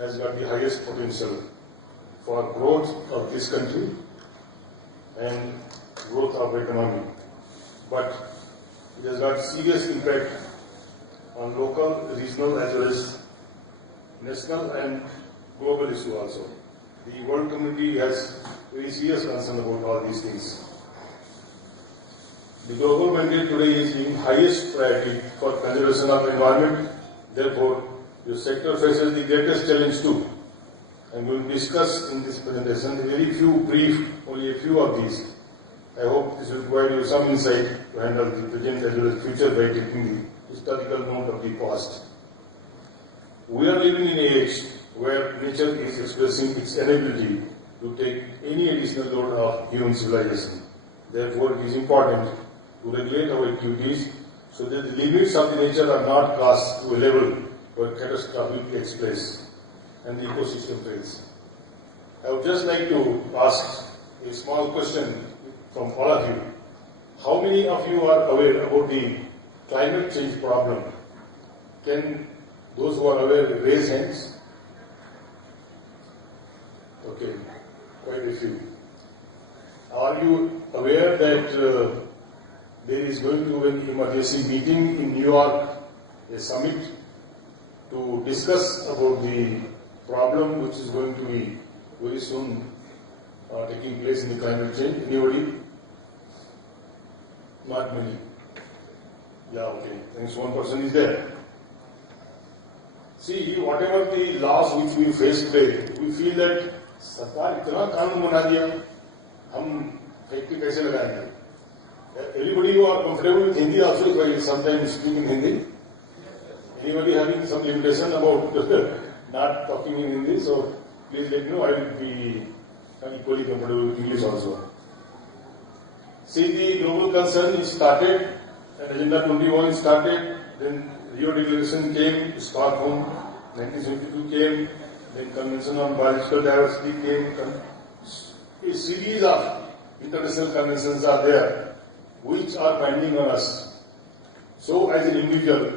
has got the highest potential for growth of this country and growth of economy. But it has got serious impact on local, regional as well as national and global issue also. The world community has very serious concern about all these things. The global mandate today is giving highest priority for conservation of environment. Therefore, your sector faces the greatest challenge too. And we will discuss in this presentation only a few of these. I hope this will provide you some insight to handle the present as well as future by taking the historical note of the past. We are living in an age where nature is expressing its inability to take any additional load of human civilization. Therefore, it is important to regulate our activities so that the limits of the nature are not crossed to a level where catastrophe takes place and the ecosystem fails. I would just like to ask a small question from all of you. How many of you are aware about the climate change problem? Can those who are aware raise hands? Okay, quite a few. Are you aware that there is going to be an emergency meeting in New York, a summit, to discuss about the problem which is going to be very soon taking place in the climate change? Anybody? Not many. Yeah, okay. Thanks, one person is there. See, whatever the laws which we face today, we feel that सरकार इतना कानून बना दिया, हम factory कैसे लगाएंगे? Everybody who are comfortable with Hindi also, if I sometimes speak in Hindi. Anybody having some limitation about not talking in Hindi, so please let me know. I will be equally comfortable with English also. See, the global concern started, and Agenda 21 started, then Rio Declaration came, Stockholm, 1972 came, then Convention on Biological Diversity came. A series of international conventions are there, which are binding on us. So, as an individual,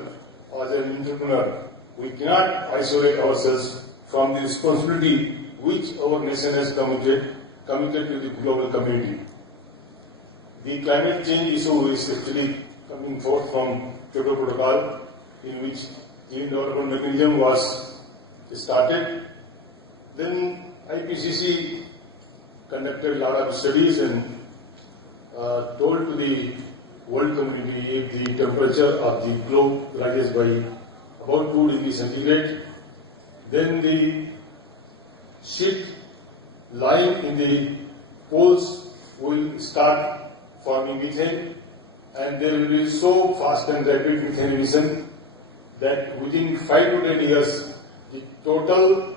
as an entrepreneur, we cannot isolate ourselves from the responsibility which our nation has committed to the global community. The climate change issue is actually coming forth from Kyoto Protocol, in which the development mechanism was started. Then IPCC conducted a lot of studies and told to the world community if the temperature of the globe rises by about 2 degrees centigrade, then the sheet lying in the poles will start forming methane, and there will be so fast and rapid methane emission that within 5 to 10 years the total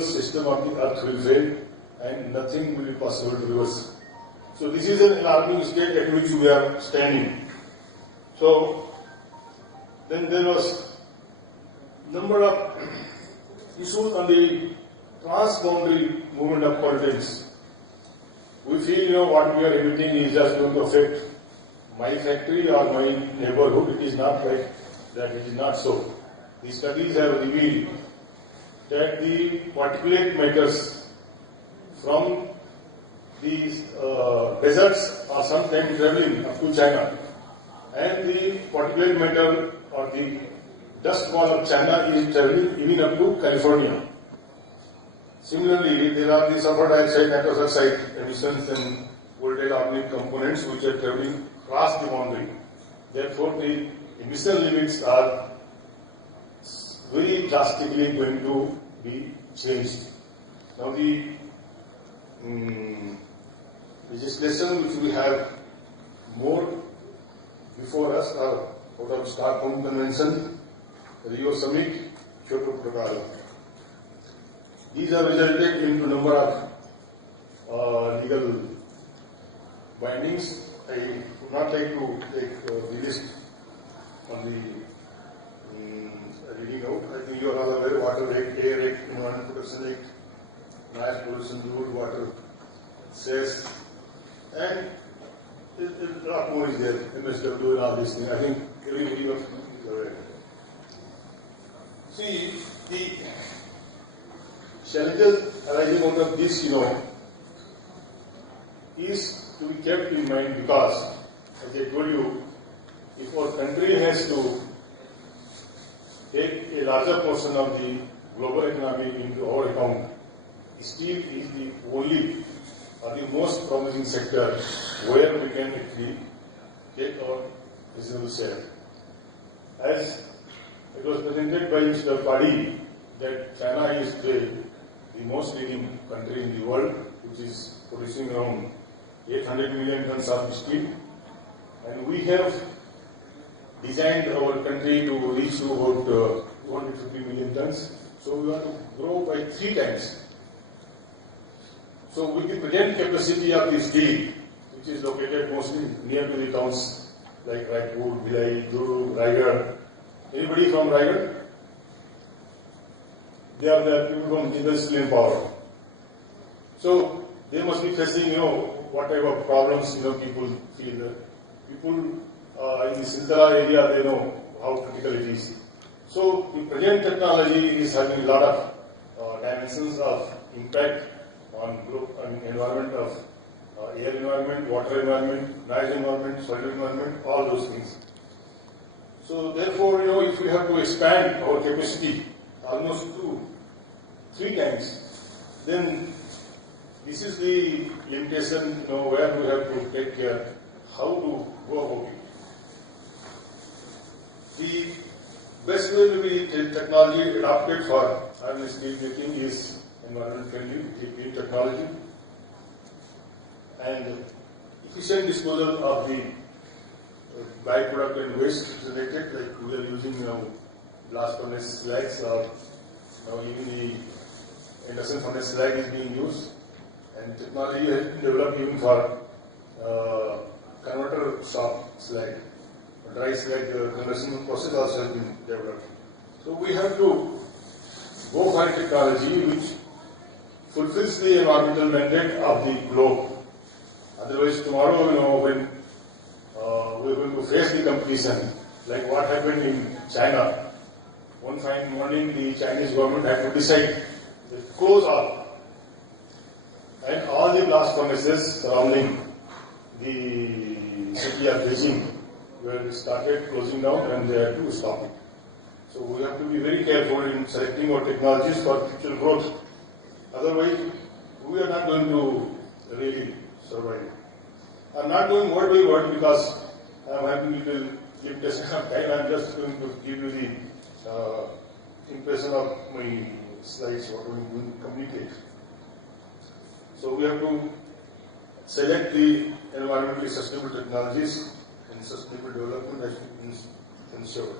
system of the earth will fail and nothing will be possible to reverse. So this is an alarming state at which we are standing. So then there was number of issues on the transboundary movement of politics. We feel, what we are emitting is just going to affect my factory or my neighborhood. It is not like that. It is not so. The studies have revealed that the particulate matters from these deserts are sometimes traveling up to China, and the particulate matter or the dust wall of China is traveling even up to California. Similarly, there are the sulfur dioxide, nitrous oxide emissions and volatile organic components which are traveling across the boundary. Therefore, the emission limits are very drastically going to be changed. Now, the legislation which we have more before us are out of Stockholm Convention, Rio Summit, Kyoto Protocol. These have resulted into a number of legal bindings. I would not like to take the list on the reading out. I think you are all aware: Water Act, Air Act, Environment Protection Act, Noise Pollution Rule, Water Cess, and a lot more is there. MSW and all these things. I think everybody is aware. See, the challenges arising out of this, is to be kept in mind because, as I told you, if our country has to take a larger portion of the global economy into our account, steel is the only or the most promising sector where we can actually take our reasonable share. As it was presented by Mr. Padi that China is today the most leading country in the world, which is producing around 800 million tons of steel, and we have designed our country to reach to about 250 million tons. So we want to grow by 3 times. So with the present capacity of the steel, which is located mostly near to the towns like Raipur, Bhilai, Durg, Raigad. Anybody from Raigad? They are the people from Jindal Steel and Power. So they must be facing, what type of problems, people feel. People in the Sintara area, they know how critical it is. So the present technology is having a lot of dimensions of impact on environment of air environment, water environment, noise environment, soil environment, all those things. So therefore, if we have to expand our capacity almost 3 times, then this is the limitation, where we have to take care how to go about it. The best way to be technology adopted for iron and steel making is environment friendly, green technology, and efficient disposal of the byproduct and waste related, like we are using blast furnace slags, or even the induction furnace slag is being used, and technology has been developed even for converter shop slag. Dry slag conversion process also has been developed. So we have to go for a technology which fulfills the environmental mandate of the globe. Otherwise, tomorrow, when we're going to face the competition, like what happened in China, one fine morning the Chinese government had to decide to close all. And all the blast furnaces surrounding the city of Beijing were started closing down, and they had to stop it. So we have to be very careful in selecting our technologies for future growth. Otherwise, we are not going to really survive. I'm not going word by word because I'm having a little limitation of time. I'm just going to give you the impression of my slides, what I'm going to communicate. So we have to select the environmentally sustainable technologies and sustainable development as ensured.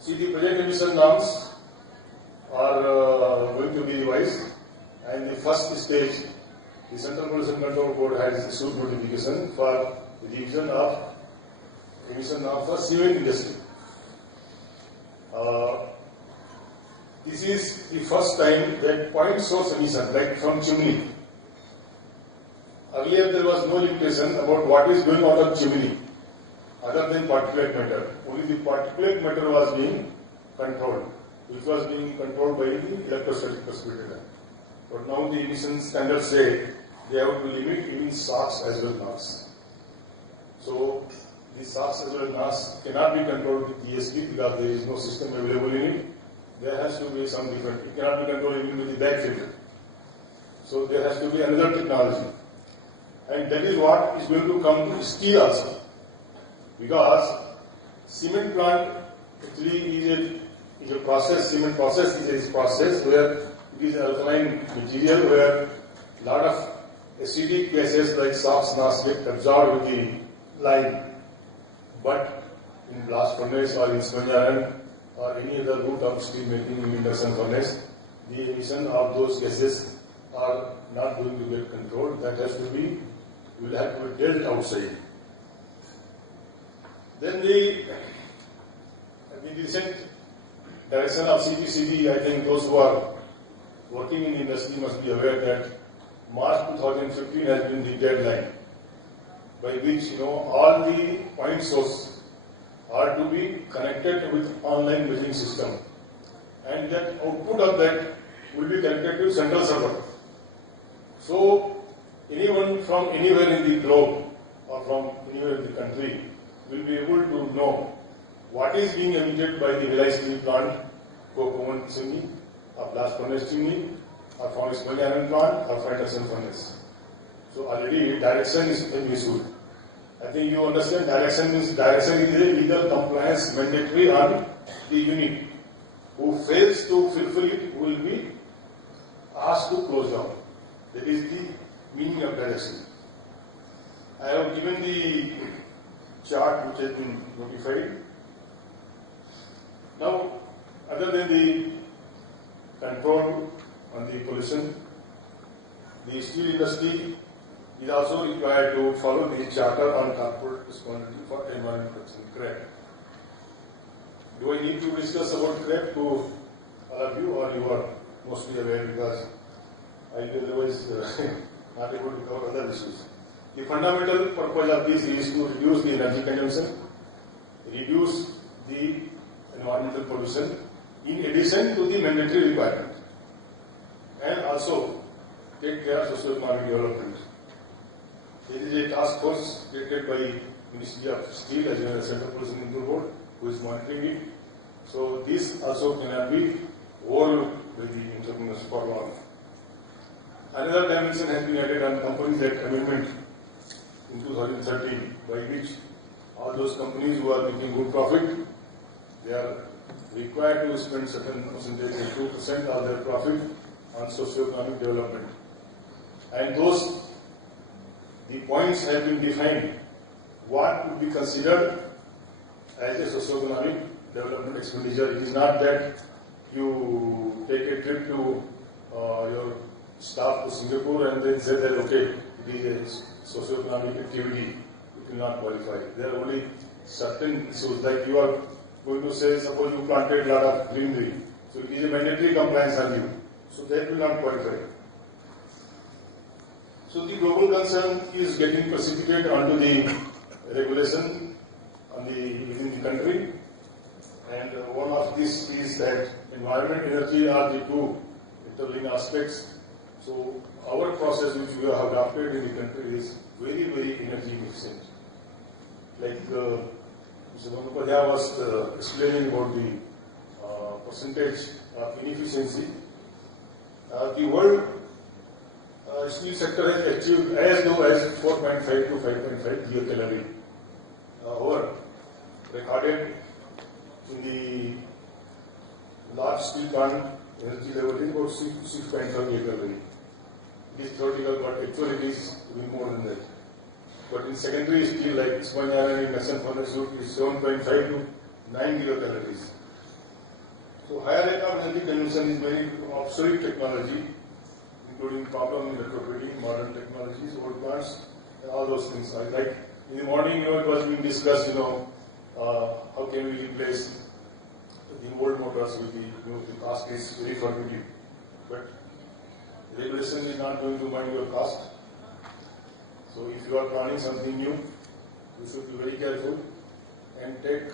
See, the present emission norms are going to be revised, and the first stage, the Central Pollution Control Board has issued notification for revision of emission norm for cement industry. This is the first time that point source emission, like from chimney. Earlier there was no limitation about what is going out of chimney, other than particulate matter. Only the particulate matter was being controlled, which was being controlled by the electrostatic precipitator. But now the emission standards say they have to limit even SOx as well NOx. So the SOx as well NOx cannot be controlled with ESP because there is no system available in it. There has to be some different. It cannot be controlled even with the bag filter. So there has to be another technology. And that is what is going to come to steel also. Because cement plant actually is a process, cement process is a process where it is an alkaline material where a lot of acidic gases like SOx, NOx get absorbed with the lime. But in blast furnace or in sponge iron or any other route of steel making in induction furnace, the emission of those gases are not going to get controlled. That has to be, will have to be dealt outside. Then the recent direction of CPCB, I think those who are working in the industry must be aware that March 2015 has been the deadline by which all the point source are to be connected with online measuring system, and that output of that will be connected to central server. So anyone from anywhere in the globe or from anywhere in the country will be able to know what is being emitted by the Reliance Steel plant, Coke chimney, or blast furnace chimney, or furnace iron plant, or induction furnace. So already direction is issued. I think you understand direction is a legal compliance mandatory on the unit. Who fails to fulfill it will be asked to close down. That is the meaning of direction. I have given the chart which has been notified. Now, other than the control on the pollution, the steel industry is also required to follow the Charter on Corporate Responsibility for Environment Protection, CREP. Do I need to discuss about CREP to all of you, or you are mostly aware, because I will otherwise not able to cover other issues? The fundamental purpose of this is to reduce the energy consumption, reduce the environmental pollution, in addition to the mandatory requirement, and also take care of socio-economic development. There is a task force created by Ministry of Steel as well as Central Pollution Control Board, who is monitoring it. So this also cannot be overlooked by the entrepreneurs for long. Another dimension has been added on Companies Act amendment in 2013, by which all those companies who are making good profit, they are required to spend certain percentage, 2% of their profit on socio-economic development. And the points have been defined what would be considered as a socio-economic development expenditure. It is not that you take a trip to your staff to Singapore and then say that, okay, it is a socio-economic activity, it will not qualify. There are only certain issues, like you are going to say, suppose you planted a lot of greenery, so it is a mandatory compliance on you, so that will not qualify. So the global concern is getting precipitated onto the regulation within the country, and one of this is that environment and energy are the two interlinked aspects. So our process which we have adopted in the country is very, very energy efficient. Like Mr. Banupalya was explaining about the percentage of inefficiency. The world steel sector has achieved as low as 4.5 to 5.5 gigacalorie. Our recorded in the large steel plant energy level is about 6.5 gigacalorie. It is theoretical, but actually it is even more than that. But in secondary steel, like sponge iron and induction furnace, it is 7.5 to 9 gigacalories. So higher rate of energy consumption is very obsolete technology, including problem in retrofitting, modern technologies, old plants, and all those things. Like in the morning, it was being discussed, how can we replace the old motors with the cost is very prohibitive. But regulation is not going to mind your cost. So if you are planning something new, you should be very careful and take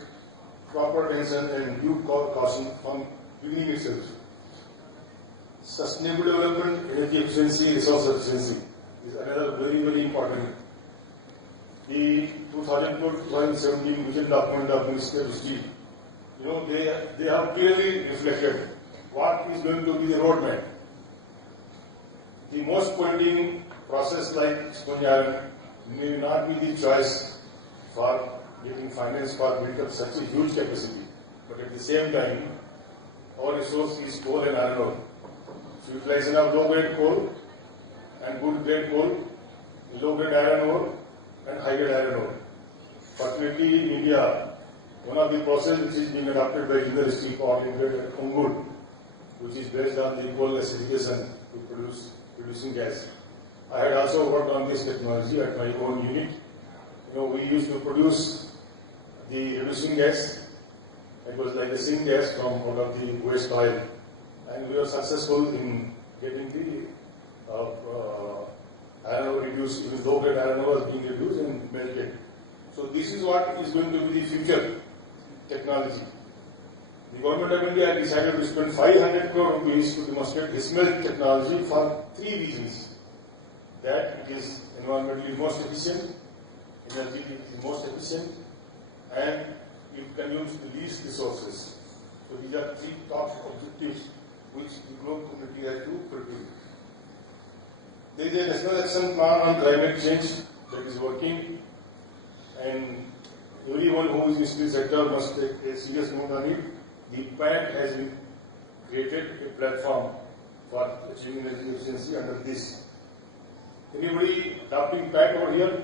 proper attention and due caution from beginning itself. Sustainable development, energy efficiency, resource efficiency is another very, very important. The 2012-2017 vision document of Ministry of Steel, they have clearly reflected what is going to be the roadmap. The most pointing process like sponge iron may not be the choice for getting finance for building up such a huge capacity. But at the same time, our resource is coal and iron ore. So utilization of low-grade coal and good-grade coal, low-grade iron ore and high-grade iron ore. Fortunately, in India, one of the processes which is being adopted by University Power Limited at Ongul, which is based on the coal acidification to producing gas. I had also worked on this technology at my own unit. We used to produce the reducing gas. It was like the syngas from out of the waste oil, and we were successful in getting the iron ore reduced, even low-grade iron ore was being reduced and melted. So this is what is going to be the future technology. The government of India decided to spend 500 crore rupees to demonstrate this melt technology for 3 reasons. That it is environmentally most efficient, energetically most efficient, and it consumes the least resources. So these are 3 top objectives which the global community has to fulfill. There is a national action plan on climate change that is working, and everyone who is in the steel sector must take a serious note on it. The PAT has created a platform for achieving energy efficiency under this. Anybody adopting PAT over here?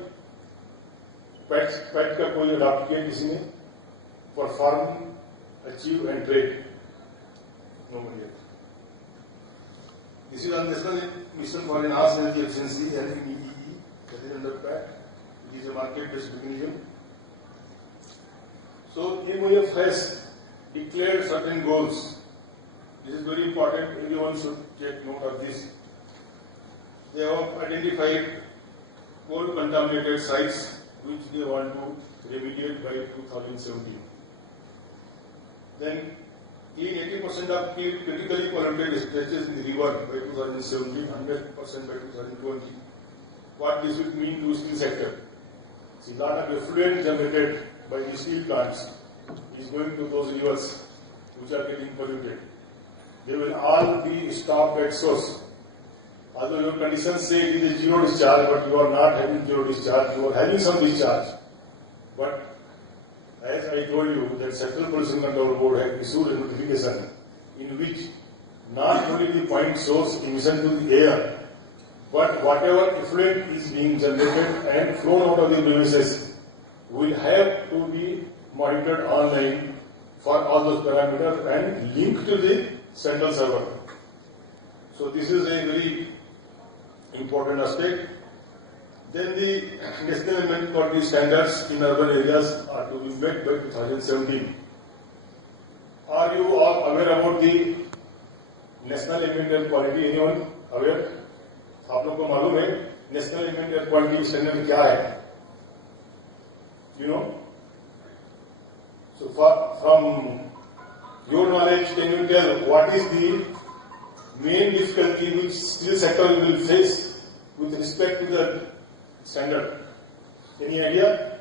PAT का कोई adopt किया किसी ने? For farm, achieve and trade. Nobody yet. This is on National Mission for Enhanced Energy Efficiency, NEEE, that is under PAT. It is a market-based mechanism. So MOF has declared certain goals. This is very important. Everyone should take note of this. They have identified coal-contaminated sites which they want to remediate by 2017. Then clean 80% of critically polluted stretches in the river by 2017, 100% by 2020. What this will mean to the steel sector? See, lot of effluent generated by the steel plants is going to those rivers which are getting polluted. They will all be stopped at source. Although your conditions say it is a zero discharge, but you are not having zero discharge, you are having some discharge. But as I told you, that Central Pollution Control Board has issued a notification in which not only the point source emission to the air, but whatever effluent is being generated and flown out of the premises will have to be monitored online for all those parameters and linked to the central server. So this is a very important aspect. Then the national environment quality standards in urban areas are to be met by 2017. Are you all aware about the national environmental quality? Anyone aware? आप लोग को मालूम है national environmental quality standard क्या है? You know? So from your knowledge, can you tell what is the main difficulty which steel sector will face with respect to the standard? Any idea?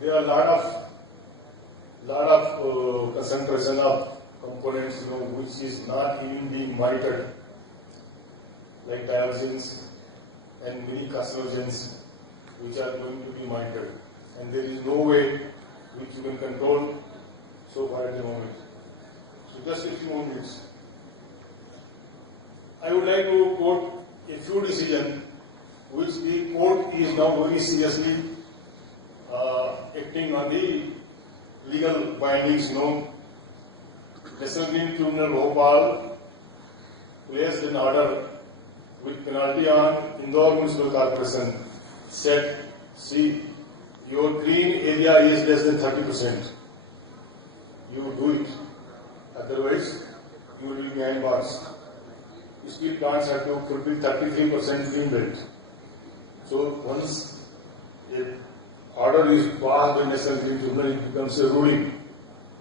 There are a lot of concentration of components, which is not even being monitored, like dioxins and many carcinogens, which are going to be monitored, and there is no way which you can control so far at the moment. So just a few moments. I would like to quote a few decisions which the court is now very seriously acting on the legal bindings. National Green Tribunal Bhopal placed an order with penalty on Indore Municipal Corporation. Said, see, your green area is less than 30%. You do it. Otherwise, you will be behind bars. Steel plants have to fulfill 33% green belt. So once an order is passed by National Green Tribunal, it becomes a ruling.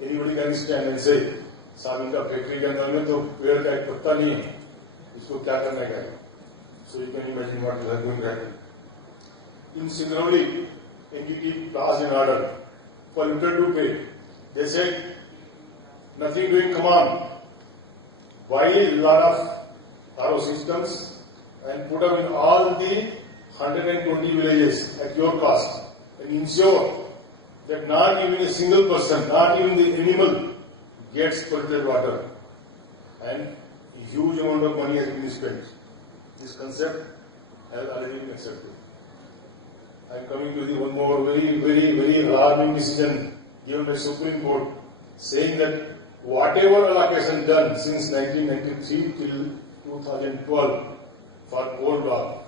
Anybody can stand and say, साहब इनका factory के अंदर में तो पेड़ का एक पत्ता नहीं है, इसको क्या करना है? So you can imagine what is going to happen. In Singrauli, entity passed an order for polluter to pay. They said nothing doing command. Buy a lot of RO systems and put them in all the 120 villages at your cost and ensure that not even a single person, not even the animal gets polluted water, and a huge amount of money has been spent. This concept has already been accepted. I am coming to the one more very alarming decision given by Supreme Court, saying that whatever allocation done since 1993 till 2012 for coal block